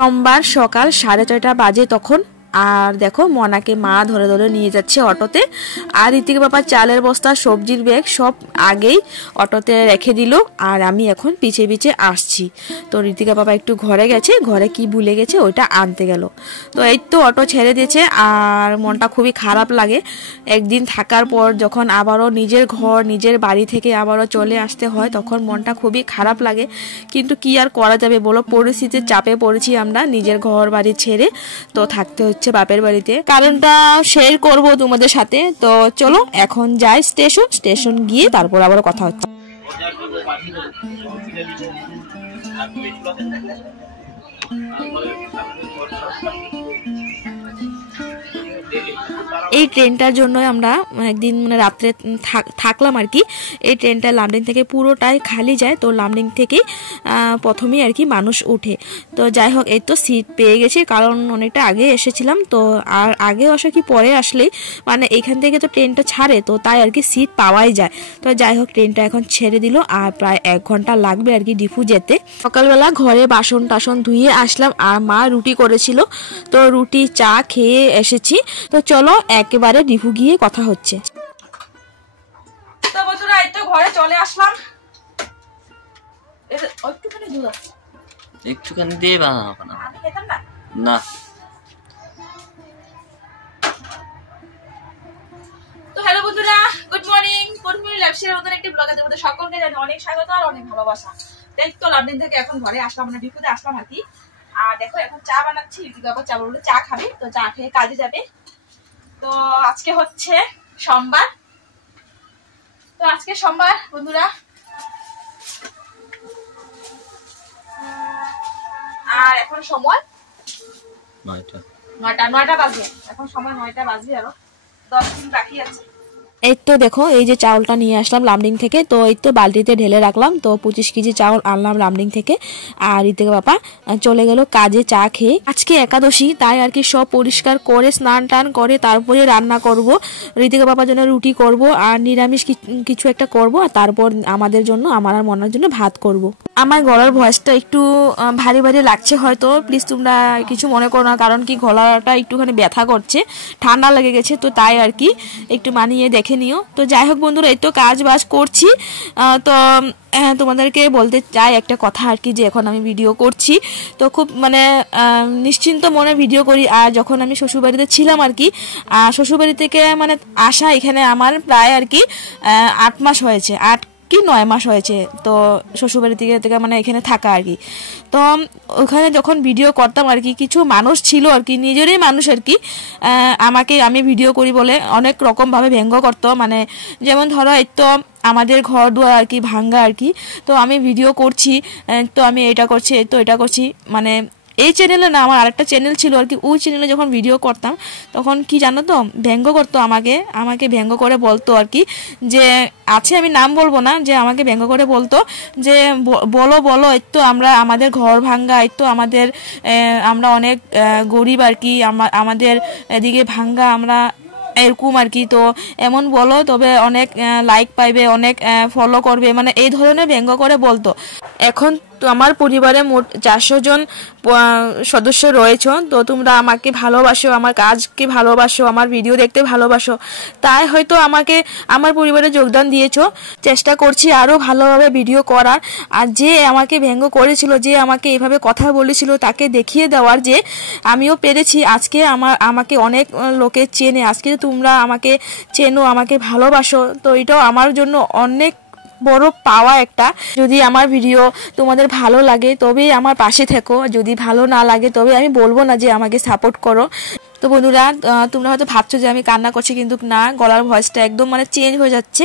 সোমবার সকাল 6:30 বাজে তখন। আর দেখো মনাকে মা ধরে ধরে নিয়ে যাচ্ছে অটোতে। আর ঋতিকা বাবা চালের বস্তা সবজির ব্যাগ সব আগেই অটোতে রেখে দিল, আর আমি এখন পিছে পিছে আসছি। তো ঋতিকা বাবা একটু ঘরে গেছে, ঘরে কি ভুলে গেছে ওইটা আনতে গেল। তো এই তো অটো ছেড়ে দিয়েছে, আর মনটা খুবই খারাপ লাগে। একদিন থাকার পর যখন আবারও নিজের ঘর নিজের বাড়ি থেকে আবারও চলে আসতে হয় তখন মনটা খুবই খারাপ লাগে। কিন্তু কি আর করা যাবে বলো, পরিস্থিতির চাপে পড়েছি আমরা, নিজের ঘর বাড়ি ছেড়ে তো থাকতে হচ্ছে বাপের বাড়িতে। কারণটা শেয়ার করব তোমাদের সাথে। তো চলো এখন যাই স্টেশন গিয়ে তারপর আবার কথা হচ্ছে। এই ট্রেনটার জন্য আমরা একদিন রাত্রে থাকলাম আর কি। এই ট্রেনটা লামডিং থেকে পুরোটাই খালি যায়, তো লামডিং থেকে প্রথমেই আর কি মানুষ উঠে। তো যাই হোক এই তো সিট পেয়ে গেছি, কারণ অনেকটা আগে এসেছিলাম। তো আর আগে আসা কি পরে আসলেই মানে এখান থেকে তো ট্রেনটা ছাড়ে, তো তাই আর কি সিট পাওয়াই যায়। তো যাই হোক ট্রেনটা এখন ছেড়ে দিল, আর প্রায় 1 ঘন্টা লাগবে আর কি ডিপু যেতে। সকালবেলা ঘরে বাসন টাসন ধুয়ে আসলাম, আর মা রুটি করেছিল, তো রুটি চা খেয়ে এসেছি। তো চলো একেবারে ডিপু গিয়ে কথা হচ্ছে। তো বন্ধুরা এই তো ঘরে চলে আসলাম। একটুখানি দিয়ে বানাবো না, আমি খেতাম না না। তো হ্যালো বন্ধুরা, গুড মর্নিং। ল্যাবসের মতন একটি ব্লগে তোমাদের সকলকে জানি অনেক স্বাগত আর অনেক ভালোবাসা। তাই তো লামডিং থেকে এখন ঘরে আসলাম, মানে ডিপুতে আসলাম আর কি। আর দেখো এখন চা বানাচ্ছি, ঋতিকা বাবা চা বললো চা খাবে, তো চা খেয়ে কাজে যাবে। তো আজকে হচ্ছে সোমবার। তো আজকে সোমবার বন্ধুরা, আর এখন সময় 9টা বাজে। এখন সময় 9টা বাজে, আরো 10 মিনিট বাকি আছে। এই তো দেখো এই যে চাউলটা নিয়ে আসলাম লামডিং থেকে, তো এই তো বালতিতে ঢেলে রাখলাম। তো 25 কেজি চাউল আনলাম লামডিং থেকে। আর ঋতিকা বাবা চলে গেল কাজে চা খেয়ে। আজকে একাদশী, তাই আর কি সব পরিষ্কার করে স্নান টান করে তারপরে রান্না করব। ঋতিকা বাবার জন্য রুটি করব, আর নিরামিষ কিছু একটা করব, আর তারপর আমাদের জন্য, আমার আর মনার জন্য ভাত করব। আমার গলার ভয়েসটা একটু ভারী ভারী লাগছে হয়তো, প্লিজ তোমরা কিছু মনে করো না, কারণ কি গলাটা একটুখানি ব্যথা করছে, ঠান্ডা লেগে গেছে, তো তাই আর কি একটু মানিয়ে দেখে নিও। তো যাই হোক বন্ধুরা এই তো কাজ বাজ করছি। তো তোমাদেরকে বলতে চাই একটা কথা আর কি, যে এখন আমি ভিডিও করছি তো খুব মানে নিশ্চিন্ত মনে ভিডিও করি। আর যখন আমি শ্বশুরবাড়িতে ছিলাম আর কি, শ্বশুরবাড়ি থেকে মানে আসা এখানে আমার প্রায় আর কি 8 মাস হয়েছে, 8 কি 9 মাস হয়েছে। তো শ্বশুরবাড়ি থেকে মানে এখানে থাকা আর কি। তো ওখানে যখন ভিডিও করতাম আর কি, কিছু মানুষ ছিল আর কি, নিজেরই মানুষ আর কি, আমাকে আমি ভিডিও করি বলে অনেক রকমভাবে ব্যঙ্গ করতো। মানে যেমন ধরো এই তো আমাদের ঘর দুয়ার আর কি ভাঙ্গা আর কি, তো আমি ভিডিও করছি, তো আমি এটা করছি, এই তো এটা করছি। মানে এই চ্যানেলে না, আমার আরেকটা চ্যানেল ছিল আর কি, ওই চ্যানেলে যখন ভিডিও করতাম তখন কি জানো তো ব্যঙ্গ করতো আমাকে ব্যঙ্গ করে বলতো আর কি, যে আছে আমি নাম বলবো না, যে আমাকে ব্যঙ্গ করে বলতো যে বলো এই তো আমরা আমাদের ঘর ভাঙ্গা, এই তো আমরা অনেক গরিব আর কি, আমাদের এদিকে ভাঙ্গা, আমরা এরকম আর কি। তো এমন বলো তবে অনেক লাইক পাইবে, অনেক ফলো করবে, মানে এই ধরনের ব্যঙ্গ করে বলতো। এখন তো আমার পরিবারে মোট 400 জন সদস্য রয়েছে। তো তোমরা আমাকে ভালোবাসো, আমার কাজকে ভালোবাসো, আমার ভিডিও দেখতে ভালোবাসো, তাই হয়তো আমাকে আমার পরিবারে যোগদান দিয়েছো। চেষ্টা করছি আরও ভালোভাবে ভিডিও করার। আর যে আমাকে ব্যঙ্গ করেছিল, যে আমাকে এভাবে কথা বলেছিল, তাকে দেখিয়ে দেওয়ার যে আমিও পেরেছি। আজকে আমাকে অনেক লোকে চেনে, আজকে তোমরা আমাকে চেনো, আমাকে ভালোবাসো, তো এটাও আমার জন্য অনেক বড় পাওয়া একটা। যদি আমার ভিডিও তোমাদের ভালো লাগে তবেই আমার পাশে থেকো, যদি ভালো না লাগে তবে আমি বলবো না যে আমাকে সাপোর্ট করো। তো বন্ধুরা তোমরা হয়তো ভাবছো যে আমি কান্না করছি, কিন্তু না, গলার ভয়েসটা একদম মানে চেঞ্জ হয়ে যাচ্ছে,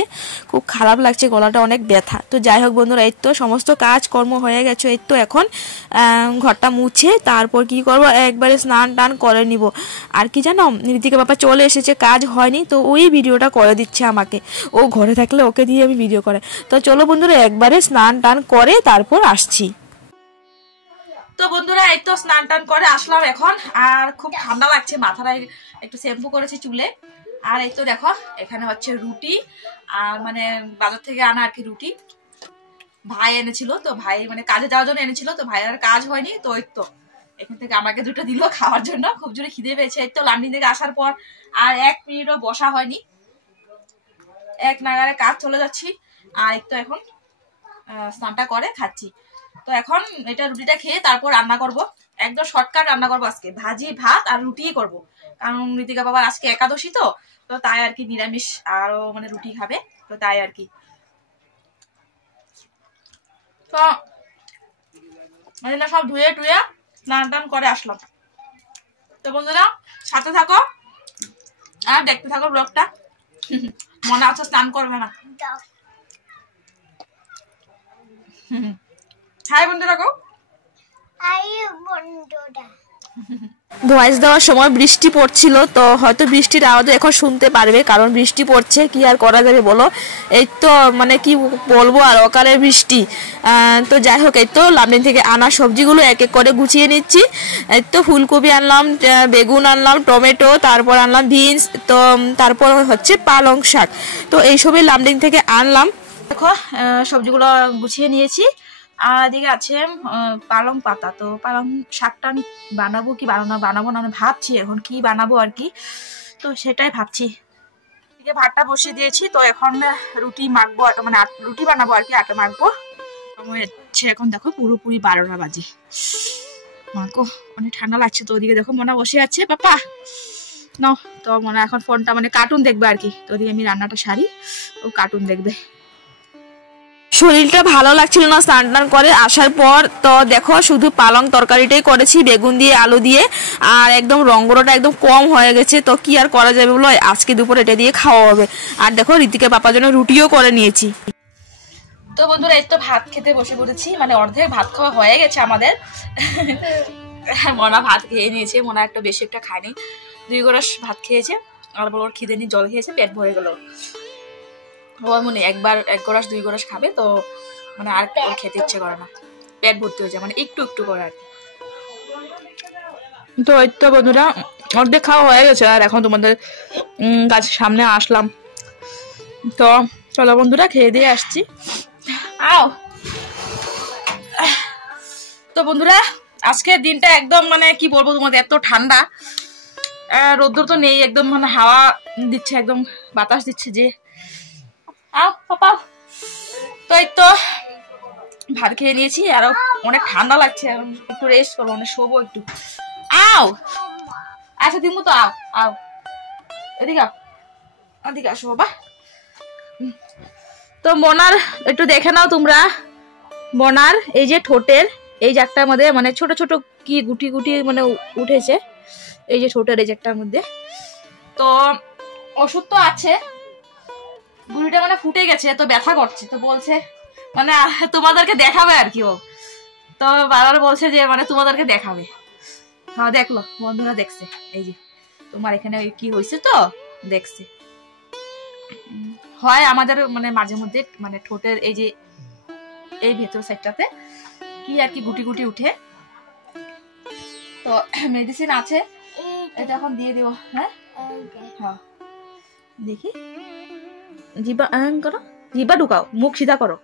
খুব খারাপ লাগছে, গলাটা অনেক ব্যথা। তো যাই হোক বন্ধুরা এই তো সমস্ত কাজকর্ম হয়ে গেছে, এই তো এখন ঘরটা মুছে তারপর কি করব, একবারে স্নান টান করে নিব। আর কি জানো, ঋতিকা বাবা চলে এসেছে, কাজ হয়নি, তো ওই ভিডিওটা করে দিচ্ছে আমাকে, ও ঘরে থাকলে ওকে দিয়ে আমি ভিডিও করে। তো চলো বন্ধুরা একবারে স্নান টান করে তারপর আসছি। তো বন্ধুরা এই তো স্নান টান করে আসলাম এখন, আর খুব ঠান্ডা লাগছে, মাথায় একটু শ্যাম্পু করেছি চুলে। আর এই তো দেখো এখানে হচ্ছে রুটি, আর মানে বাজার থেকে আনা আর কি রুটি, ভাই এনেছিল, তো ভাই মানে কাজে যাওয়ার জন্য এনেছিল, তো ভাইয়ের কাজ হয়নি, তো এই তো এখান থেকে আমাকে দুটো দিল খাওয়ার জন্য, খুব জোরে খিদে পেয়েছে। এই তো লামডিং থেকে আসার পর আর 1 মিনিটও বসা হয়নি, এক নাগারে কাজ চলে যাচ্ছি। আর এই তো এখন স্নানটা করে খাচ্ছি। তো এখন এটা রুটিটা খেয়ে তারপর রান্না করব, একদম শর্টকাট রান্না করবো আজকে, ভাজি ভাত আর রুটিই করব, কারণ ঋতিকা বাবার আজকে একাদশী, তো তো তাই আর কি নিরামিষ আরো মানে রুটি খাবে, তো তাই আর কি। তো সব ধুয়ে টুয়ে স্নান টান করে আসলাম। তো বন্ধুরা সাথে থাকো আর দেখতে থাকো ব্লগটা। মনে আছে স্নান করবে না? হাই বন্ধুরা গো, ভয়েস দেওয়ার সময় বৃষ্টি পড়ছিল, তো হয়তো বৃষ্টির আওয়াজও এখন শুনতে পারবে, কারণ বৃষ্টি পড়ছে, কি আর করা যাবে বলো। এই তো মানে কি বলবো আর, অকালে বৃষ্টি। তো যাই হোক, এই তো লামডিং থেকে আনা সবজিগুলো এক এক করে গুছিয়ে নিচ্ছি। এই তো ফুলকপি আনলাম, বেগুন আনলাম, টমেটো, তারপর আনলাম বিনস, তো তারপর হচ্ছে পালং শাক। তো এইসবই লামডিং থেকে আনলাম। দেখো সবজিগুলো গুছিয়ে নিয়েছি। আর এদিকে আছে পালং পাতা, তো পালং শাকটা আমি বানাবো কি বানাবো না ভাবছি, এখন কি বানাবো আর কি, তো সেটাই ভাবছি। এদিকে ভাতটা বসিয়ে দিয়েছি, তো এখন রুটি মাখবো, মানে রুটি বানাবো আর কি, আটা মাখবো। হচ্ছে এখন দেখো পুরোপুরি 12টা বাজে। মাখো অনেক ঠান্ডা লাগছে, তো ওদিকে দেখো মনে বসে আছে পাপা নাও, তো মনে এখন ফোনটা মানে কার্টুন দেখবে আর কি, তো ওদিকে আমি রান্নাটা সারি, ও কার্টুন দেখবে। শরীরটা ভালো লাগছিল না স্নান টান করে আসার পর, তো দেখো শুধু পালং তরকারিটাই করেছি বেগুন দিয়ে আলু দিয়ে, আর একদম রঙ্গটা একদম কম হয়ে গেছে, তো কি আর করা যাবে বলো, আজকে দুপুর এটা দিয়ে খাওয়া হবে। আর দেখো ঋতিকা পাপার জন্য রুটিও করে নিয়েছি। তো বন্ধুরা এই তো ভাত খেতে বসে পড়েছি, মানে অর্ধেক ভাত খাওয়া হয়ে গেছে আমাদের। মনা ভাত খেয়ে নিয়েছে, মনা একটা বেশি একটা খায়নি, 2 গ্লাস ভাত খেয়েছে, আর বলো খিদে নিয়ে জল খেয়েছে, পেট ভরে গেল। ও মনে একবার 1 গ্লাস 2 গ্লাস খাবে, তো মানে আর খেতে ইচ্ছে করে না, পেট ভর্তি হয়ে যায়, মানে একটু একটু করে আর কি। তো এই তো বন্ধুরা অর্ধেক খাওয়া হয়ে গেছে, আর এখন তোমাদের কাছে সামনে আসলাম। তো চলো বন্ধুরা খেয়ে দিয়ে আসছি। আও তো বন্ধুরা আজকের দিনটা একদম মানে কি বলবো তোমাদের, এত ঠান্ডা, রোদ্দুর তো নেই, একদম মানে হাওয়া দিচ্ছে, একদম বাতাস দিচ্ছে যে। আও পাপা, তো এই তো ভাত খেয়ে নিয়েছি, আরো অনেক ঠান্ডা লাগছে, একটু রেস্ট করবো, মানে শোবো একটু। আও আচ্ছা দিমু তো, আও আও এদিকে আও, এদিকে আসো বাবা। তো মনার একটু দেখে নাও তোমরা, মনার এই যে ঠোঁটের এই জায়গাটার মধ্যে মানে ছোট ছোট কি গুটি গুটি মানে উঠেছে, এই যে ঠোঁটের এই জায়গাটার মধ্যে। তো ওষুধ তো আছে, গুলিটা মানে ফুটে গেছে, তো ব্যথা করছে, তো বলছে মানে তোমাদেরকে দেখাবে আর কি। ও তো বাবার বলছে যে মানে তোমাদেরকে দেখাবে। হ্যাঁ দেখলো বন্ধুরা, দেখছে এই যে তোমার এখানে কি হয়েছে, তো দেখছে। হয় আমাদের মানে মাঝে মধ্যে মানে ঠোঁটের এই যে এই ভেতর সাইডটাতে কি আর কি গুটি গুটি উঠে, তো মেডিসিন আছে, এটা এখন দিয়ে দেবো। হ্যাঁ হ্যাঁ দেখি, জিবা করো, জিবা ঢুকাও, মুখ সিধা করো,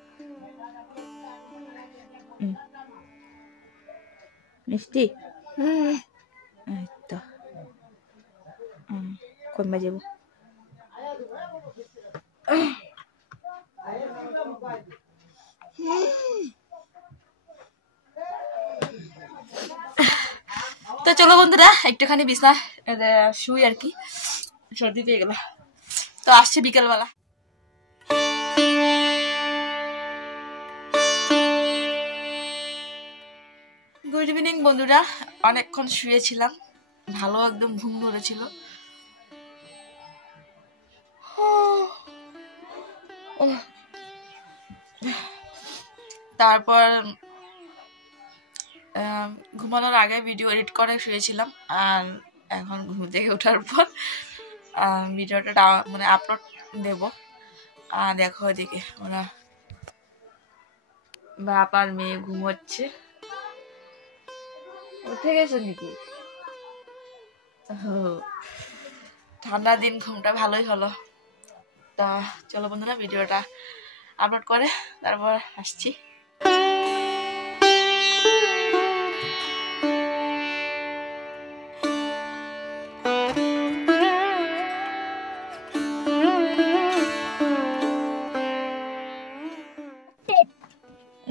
মিষ্টি তো কমবে যাবো। তো চলো বন্ধুরা একটুখানি বিছনা শুই আর কি, সর্দি পেয়ে গেল। তো আসছে বিকেলবেলা। গুড ইভিনিং বন্ধুরা, অনেকক্ষণ শুয়েছিলাম, ভালো একদম ঘুম ধরেছিল। তারপর ঘুমানোর আগে ভিডিও এডিট করে শুয়েছিলাম, আর এখন ঘুম থেকে ওঠার পর ভিডিওটা মানে আপলোড দেব। আর দেখো এদিকে ওরা বাপ আর মেয়ে ঘুমোচ্ছে, উঠে গেছে নাকি? ঠান্ডা দিন ঘুমটা ভালোই হলো। তা চলো বন্ধুরা ভিডিওটা আপলোড করে তারপর আসছি।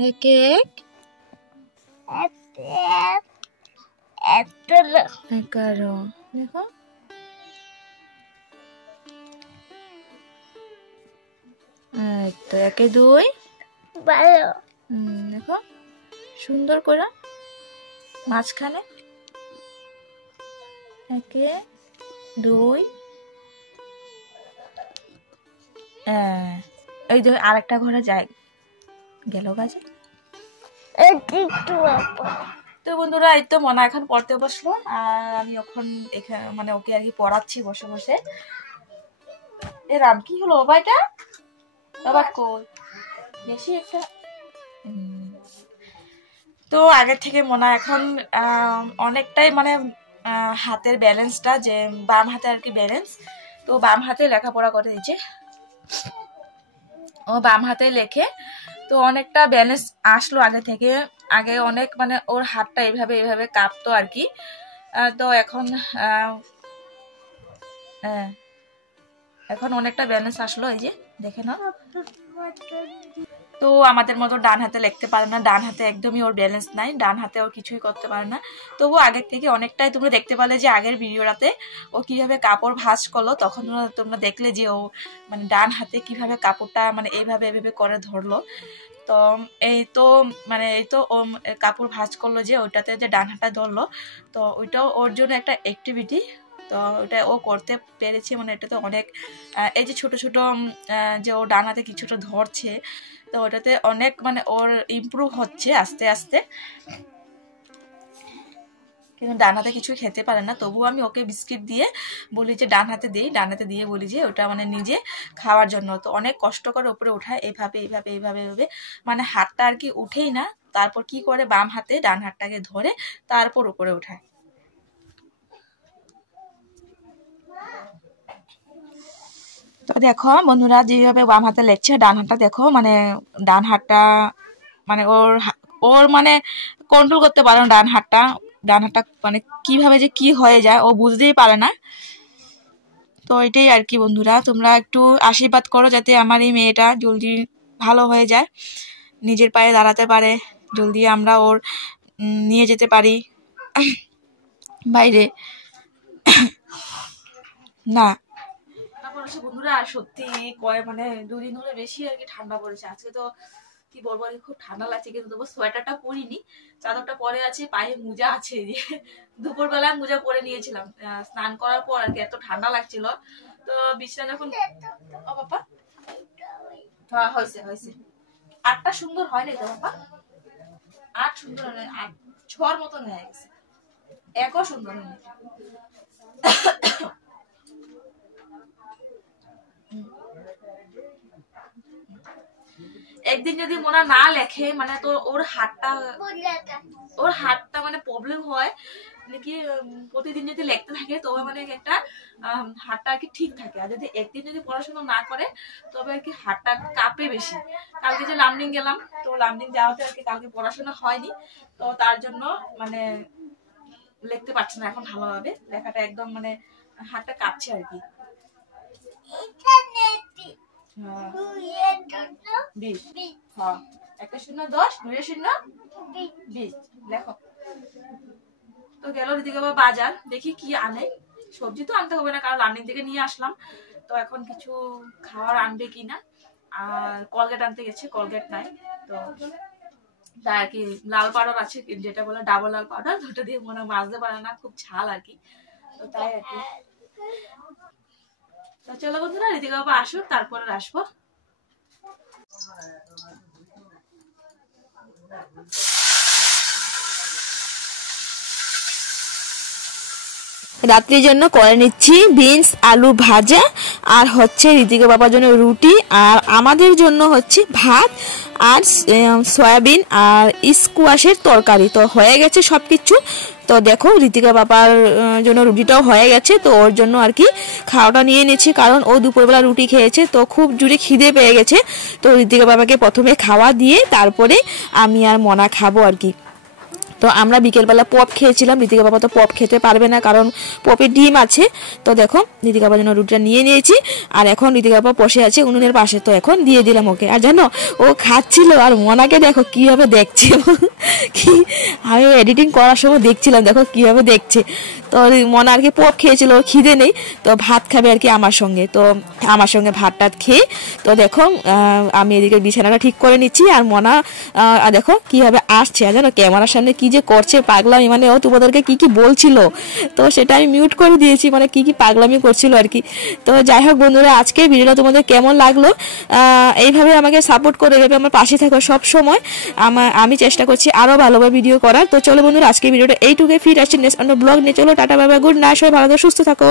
এক এক 11 দেখো তো 1 2 দেখো সুন্দর করে মাঝখানে 1 2 এই যে আরেকটা ঘরে যায় গেল গাছে। তো বন্ধুরা এই তো মনা এখন পড়তে বসলো আর আমি এখন এখানে মানে ওকে আর কি পড়াচ্ছি বসে বসে। এ রাম কি হলো বাবাটা বাবা কই বেশি একটা। তো আগের থেকে মনে হয় এখন অনেকটাই মানে হাতের ব্যালেন্সটা যে বাম হাতে আর কি ব্যালেন্স, তো বাম হাতে লেখাপড়া করে দিচ্ছে, ও বাম হাতে লেখে, তো অনেকটা ব্যালেন্স আসলো আগে থেকে। আগে অনেক মানে ওর হাতটা এইভাবে এইভাবে কাঁপতো আর কি, তো এখন এখন অনেকটা ব্যালেন্স আসলো, এই যে দেখে না। তো আমাদের মতো ডান হাতে লিখতে পারে না, ডান হাতে একদমই ওর ব্যালেন্স নাই, ডান হাতে ও কিছুই করতে পারে না। তবু আগের থেকে অনেকটাই তোমরা দেখতে পারলে যে আগের ভিডিওটাতে ও কিভাবে কাপড় ভাঁজ করলো, তখন তোমরা দেখলে যে ও মানে ডান হাতে কিভাবে কাপড়টা মানে এইভাবে এইভাবে করে ধরলো। তো এই তো মানে এই তো ও কাপড় ভাঁজ করলো যে ওইটাতে যে ডান হাতটা ধরলো, তো ওইটাও ওর জন্য একটা অ্যাক্টিভিটি। তো ওটা ও করতে পেরেছে, মানে এটাতে অনেক এই যে ছোট ছোট যে ও ডান হাতে কিছুটা ধরছে, তো ওটাতে অনেক মানে ওর ইমপ্রুভ হচ্ছে আস্তে আস্তে। কিন্তু ডান হাতে কিছু খেতে পারে না, তবুও আমি ওকে বিস্কিট দিয়ে বলি যে ডান হাতে দিই, ডান হাতে দিয়ে বলি যে ওটা মানে নিজে খাওয়ার জন্য। তো অনেক কষ্ট করে উপরে ওঠায়, এইভাবে এইভাবে এইভাবে এইভাবে মানে হাতটা আর কি উঠেই না, তারপর কি করে বাম হাতে ডান হাতটাকে ধরে তারপর উপরে উঠায়। তো দেখো বন্ধুরা যেভাবে বাম হাতে লেখছে, ডান হাতটা দেখো মানে ডান হাতটা মানে ওর মানে কন্ট্রোল করতে পারে না ডান হাতটা মানে কিভাবে যে কি হয়ে যায় ও বুঝতেই পারে না। তো এটাই আর কি বন্ধুরা, তোমরা একটু আশীর্বাদ করো যাতে আমার এই মেয়েটা জলদি ভালো হয়ে যায়, নিজের পায়ে দাঁড়াতে পারে, জলদি আমরা ওর নিয়ে যেতে পারি বাইরে। না বন্ধুরা সত্যি মানে 2 দিন ধরে বেশি আর কি ঠান্ডা পড়েছে। আজকে তো কি বলবো খুব ঠান্ডা লাগছে, কিন্তু তবু সোয়েটারটা পরিনি, চাদরটা পরে আছে, পায়ে মোজা আছে, দুপুরবেলায় মোজা পরে নিয়েছিলাম স্নান করার পর আর কি, এত ঠান্ডা লাগছিল। তো বিছানা যখন ও বাবা হ্যাঁ হয়েছে হয়েছে 8টা সুন্দর হয়নি তো বাবা, 8 সুন্দর হয়নি, 6 মতন হয়ে গেছে, একও সুন্দর হয়নি। একদিন যদি মোনা না লেখে মানে তো ওর হাতটা মানে প্রবলেম হয়, মানে কি প্রতিদিন যদি লিখতে থাকে তবে মানে একটা হাতটা আর কি ঠিক থাকে, আর যদি একদিন যদি পড়াশোনা না করে তবে আর কি হাতটা কাঁপে বেশি। কালকে যে লামডিং গেলাম, তো লামডিং যাওয়াতে আর কি কালকে পড়াশোনা হয়নি, তো তার জন্য মানে লিখতে পারছি না এখন ভালোভাবে, লেখাটা একদম মানে হাতটা কাঁপছে আর কি। 20 হ্যাঁ 1 0 10 2 0 20 লেখো। তো গেল দিদিকে বাজার, দেখি কি আনে, সবজি তো আনতে হবে না কারণ লার্নিং থেকে নিয়ে আসলাম, তো এখন কিছু খাবার আনবে কিনা। আর কলগেট আনতে গেছে, কলগেট নাই, তো তাই আর কি লাল পাউডার আছে যেটা বলে ডাবল লাল পাউডার, ওটা দিয়ে মনে মাজতে পারে না, খুব ঝাল আর কি, তো তাই আর কি। তো চলো বন্ধুরা ঋতিকা বাবা আসুক তারপরে আসবো। রাত্রির জন্য করে নিচ্ছি বিনস আলু ভাজা, আর হচ্ছে ঋতিকা বাবার জন্য রুটি, আর আমাদের জন্য হচ্ছে ভাত আর সয়াবিন আর স্কোয়াশের তরকারি। তো হয়ে গেছে সব কিছু। তো দেখো ঋতিকা বাবার জন্য রুটিটাও হয়ে গেছে, তো ওর জন্য আর কি খাওয়াটা নিয়ে নিচ্ছি, কারণ ও দুপুরবেলা রুটি খেয়েছে, তো খুব জোরে খিদে পেয়ে গেছে। তো ঋতিকা বাবাকে প্রথমে খাওয়া দিয়ে তারপরে আমি আর মনা খাবো আর কি। তো আমরা বিকেলবেলা পপ খেয়েছিলাম। ঋতিকা বাবা তো পপ খেতে পারবে না, কারণ পপে ডিম আছে। তো দেখো ঋতিকা বাবার জন্য রুটিটা নিয়ে নিয়েছি, আর এখন ঋতিকা বাবা বসে আছে উনুনের পাশে। তো এখন দিয়ে দিলাম ওকে। আর জানো ও খাচ্ছিল, আর মনাকে দেখো কিভাবে দেখছে কি আমি এডিটিং করার সময় দেখছিলাম, দেখো কিভাবে দেখছে। তো মনা আর কি পপ খেয়েছিল, খিদে নেই, তো ভাত খাবে আর কি আমার সঙ্গে। তো আমার সঙ্গে ভাত টাত খেয়ে তো দেখো আমি এদিকে বিছানাটা ঠিক করে নিচ্ছি, আর মনা দেখো কিভাবে আসছে। আর জানো ক্যামেরার সামনে কি যে করছে পাগলামি, মানে ও তোমাদেরকে কি কি বলছিল, তো সেটা আমি মিউট করে দিয়েছি, মানে কি কি পাগলামি করছিল আর কি। তো যাই হোক বন্ধুরা, আজকে ভিডিওটা তোমাদের কেমন লাগলো, এইভাবে আমাকে সাপোর্ট করে দেবে, আমার পাশে থাকো সব সময়। আমি চেষ্টা করছি আরো ভালোভাবে ভিডিও করার। তো চলো বন্ধুরা, আজকে ভিডিওটা এইটুকুই, ফির আসছি নেক্সট অন্য ব্লগ নিয়ে। চলো tata, bye bye, good night, সবাই ভালো সুস্থ থাকো।